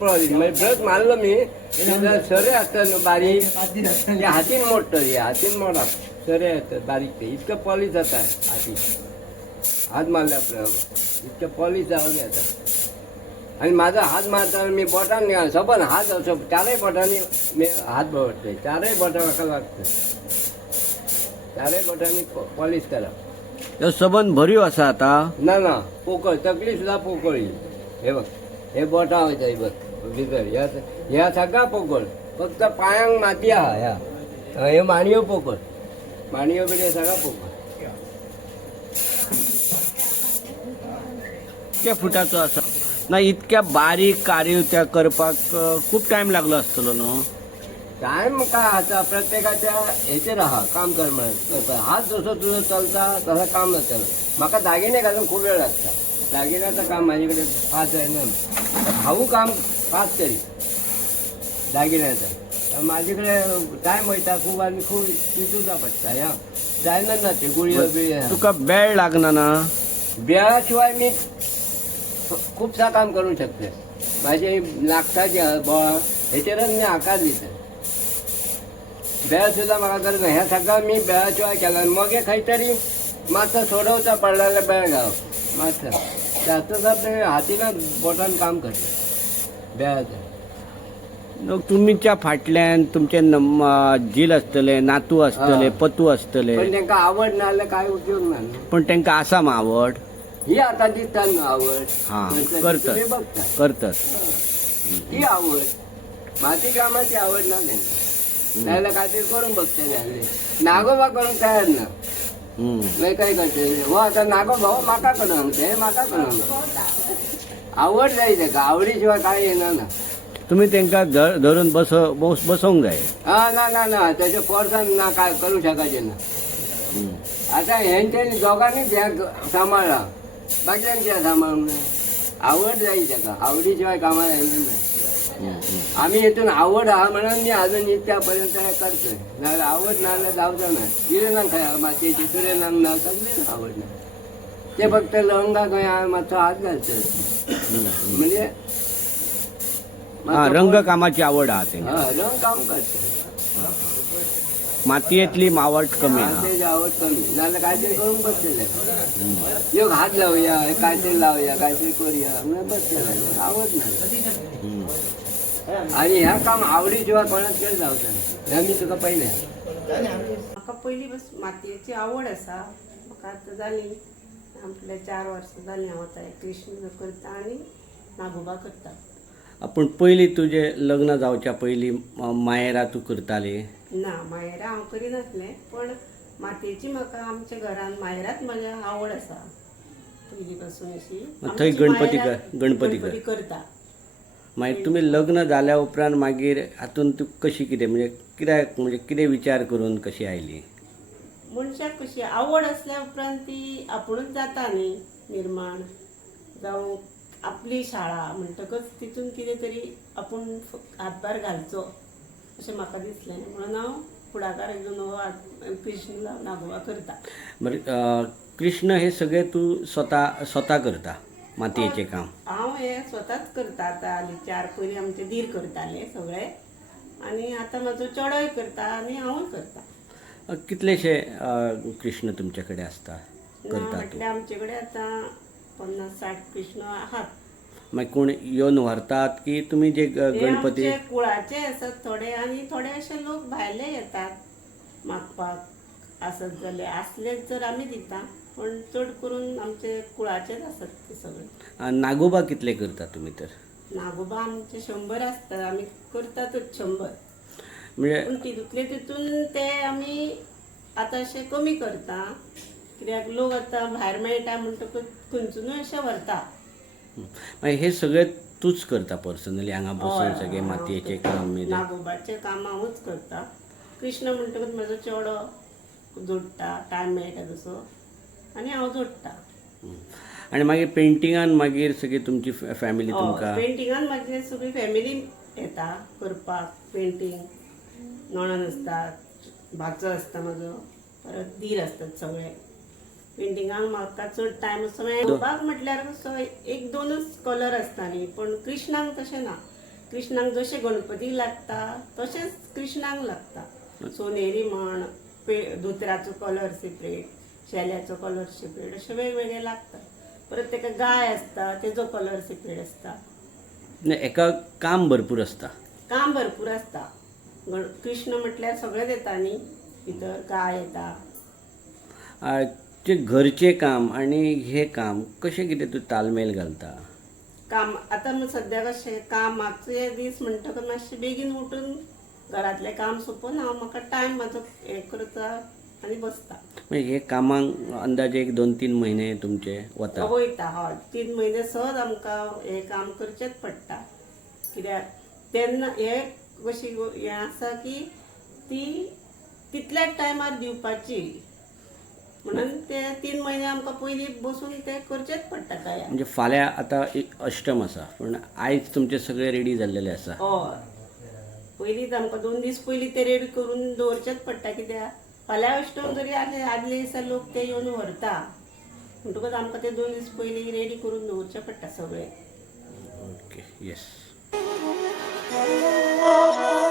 पळवली. म्हणजे ब्रश मारलो मी. सरे असतात बारीक. ते हातीन मोडटा हे हातीन मोडा. सरे असतात बारीक ते. इतकं पॉलिश जाता हाती. हात मारले आपल्या इतकं पॉलिश जाऊन येता. आणि माझा हात मारताना मी बोटान सबन हात असो चारही बोटांनी मी हात बवडते चारही बोटां म्हाका लागतं चारही बोटांनी पॉलिश करप ह्यो सबंद भरयो आसा आता. ना ना पोकळ. तकली सुद्धा पोकळी हे बघ. हे बोटा वयता हे बघ. भितर ह्या ह्या सगळा पोकळ. फक्त पायांक माती आहा ह्या हे माणयो पोकळ. माणयो बिडे सगळा पोकळ. कितक्या फुटाचो आसा ना इतक्या बारीक कार्य त्या करपाक खूप टाइम लागलो आसतलो न्हू टाइम काय आता? प्रत्येकाच्या हेचेर आहा काम कर म्हणून हात जसो तुझो चलता तसा काम जाता म्हाका दागिने घालून खूप वेळ लागता दागिन्याचं काम माझ्याकडे फास्ट जायना हाऊ काम फास्ट तरी. दागिन्याचं. माझ्याकडे टाइम वयता खूप आनी खूप चितूचा पडटा ह्या जायना ना ते गुळयो बिळयो तुका बेळ लागना ना? बिळाशिवाय मी खूपसा काम करू शकते. माझे नागताचे बळ हेचेरच मी आकार दिता. बेळ सुद्धा म्हाका गरज ना हें सगळं मी बेळाशिवाय केला मग खंय तरी मातसो सोडवचा पडला जाल्यार बेळ घालप मातसो जास्त हातीनच बोटान काम करता. बेळाचं लोक तुमच्या फाटल्यान तुमचे नम- अ, झील आसतले नातू आसतले हा. पतू आसतले पण तांकां आवड ना जाल्यार काय उपयोग ना न्हू. पण तांकां आसा मा आवड. ही आता दिसता न्हू आवड. हा, करतात. तुम्ही बघता. करतात. ही आवड. माती कामाची आवड ना त्यांना. त्याला काहीतरी करून बघते झाले नागोबा करून तयार ना. हम्म. नाही काय करते? हो आता नागोबा हो माका करून ते माका करून आवड जाय तेका आवडीशिवाय काय येणार ना तुम्ही तांकां धर- धरून बस बस- बसोवंक जाय हा ना ना ना. त्याच्या फोर्सान ना काय करू शकायचे ना. आता ह्यांच्यानी दोघांनीच ह्या सांभाळला बाकीच्यांनी कित्याक सांभाळूंक ना आवड जाय तेका आवडीशिवाय कामाला येणार हम्म. आम्ही इथून आवड हा म्हणून मी अजून इतक्यापर्यंत हे करतोय. आवड नाही जावचं नाही किरेनाक खाय मातयेची किरेनाक ना आवड नाही ते फक्त लवंगा खंय मातसो हात घालतोय म्हणजे हा रंग कामाची आवड आहा तांकां हा, रंग काम करतोय मातयेतली मावट कमी आहा मातयेची आवड कमी. नाल्यार काहीतरी करून बसलेले. योग हात लावूया काहीतरी लावूया काहीतरी करूया. म्हणून बसलेले. आवड नाही. हम्म. आणि ह्या काम आवडीशिवाय कोणाच केलं जावचं नाही ह्या मी तुका पहिले म्हाका पयलीं बस मातयेची आवड आसा म्हाका आतां जाली आपल्या चार वर्सां जालीं हांव आतां हें कृष्ण करता आनी नागोबा करता. पूण पयलीं तुजें लग्न जावच्या पयलीं अ, मायेरा तूं करताली? ना मायरा हांव करिनासलें पण मातयेची म्हाका आमच्या घरान मायरात म्हाज्या आवड आसा पयलीं पासून अशी. मग थंय आमची गणपती मायरात कर- गणपती कर. गणपती करता. मागीर तुमी लग्न जाल्या उपरांत मागीर हातून तूं कशी कितें म्हणजे कित्याक म्हणजे कितें विचार करून कशी आयली? मनशाक कशी आवड असल्या उपरांत ती आपुणूच जाता न्ही निर्माण. जावं आपली शाळा म्हणटकच तितून कितें तरी आपूण हातभार घालचो अशें म्हाका दिसलें म्हणून हांव फुडाकार हो आत- कृष्ण नागोबा करता. बरें कृष्ण हे सगळें तूं स्वता स्वता करता मातयेचें काम? हांव हें स्वताच करता. आतां हालीं चार पयलीं आमचे धीर करताले सगळे. आनी आतां म्हाजो चेडोय करता आनी हांवूय करता. कितलेशे कृष्ण तुमचे आसता ना करता तूं? म्हटल्यार आमचे कडेन आतां पन्नास साठ कृष्ण आहात. मागीर कोण येवन व्हरतात की तुमी जे ग- गणपती? आमचे कुळाचे आसात थोडे आनी थोडे अशे लोक भायले येतात. मागपाक आसत जाल्यार आसलेच जर आमी दिता पण चड करून आमचे कुळाचेच आसत ते सगळे. नागोबा कितले करता तुमी तर? नागोबा आमचे शंबर आसतात आमी करतातच शंबर म्हणजे तितूंतले तितून ते आमी आतां अशे कमी करता. कित्याक लोक आतां भायर मेळटा म्हणटकच खंयचूनय अशे व्हरता मागीर हे सगळें तूंच करता पर्सनली हांगा बसून सगळें मातयेचें. काम बी. नागोबाचें काम हांवूच करता. कृष्ण म्हणटकच म्हाजो चेडो जोडटा टायम मेळटा तसो? आनी हांव जोडटा आनी मागीर पेंटिंगान मागीर सगळी तुमची फॅमिली तुमकां? पेंटिंगान म्हाजी सगळी फॅमिली येता करपाक पेंटींग नणन आसतात भाचो आसता म्हाजो परत धीर आसतात सगळे. पेंटिंगाक म्हाका चड टायम असो नागोबाक म्हटल्यार कसो एक दोनच कलर आसता न्ही पण कृष्णाक तशें ना. कृष्णांक जशे गणपतीक लागता तशेंच कृष्णांक लागता सोनेरी म्हण पे धोत्राचो कलर सेपरेट शेल्याचो कलर सेपरेट अशे वेगवेगळे लागतात. परत तेका गाय आसता तेजो कलर सेपरेट आसता एका काम भरपूर असता. काम भरपूर आसता गण कृष्ण म्हटल्यार सगळेच येता न्ही भितर गाय येता? आ, घरचे काम आणि हे काम कशें कितें तूं तालमेल घालता? काम आतां मग सद्या कशें कामाचे दीस म्हणटकच मातशें बेगीन उठून घरातलें काम सोंपोवन हांव म्हाका टायम म्हाजो हें करता आनी बसता. म्हणजे हे कामाक अंदाजे एक दोन तीन म्हयने तुमचे वता वयता हय तीन म्हयने सहज आमकां हें काम करचेंच पडटा कित्याक तेन्ना हे कशी हें आसा की ती तितल्याच टायमार दिवपाची. म्हणून ते तीन म्हयने आमकां पयलीं बसून ते करचेच पडटा तयार म्हणजे फाल्यां आतां एक अष्टम आसा पूण आयज तुमचे सगळे रेडी जाल्लेले आसा हय. पयलींच आमकां दोन दीस पयलीं ते रेडी करून दवरचेच पडटा कित्याक फाल्यां अष्टम जरी आसले आदले दिसा लोक ते येवन व्हरता. म्हणटकच आमकां ते दोन दीस पयलीं रेडी करून दवरचें पडटा सगळें. Okay yes Oh, oh, oh.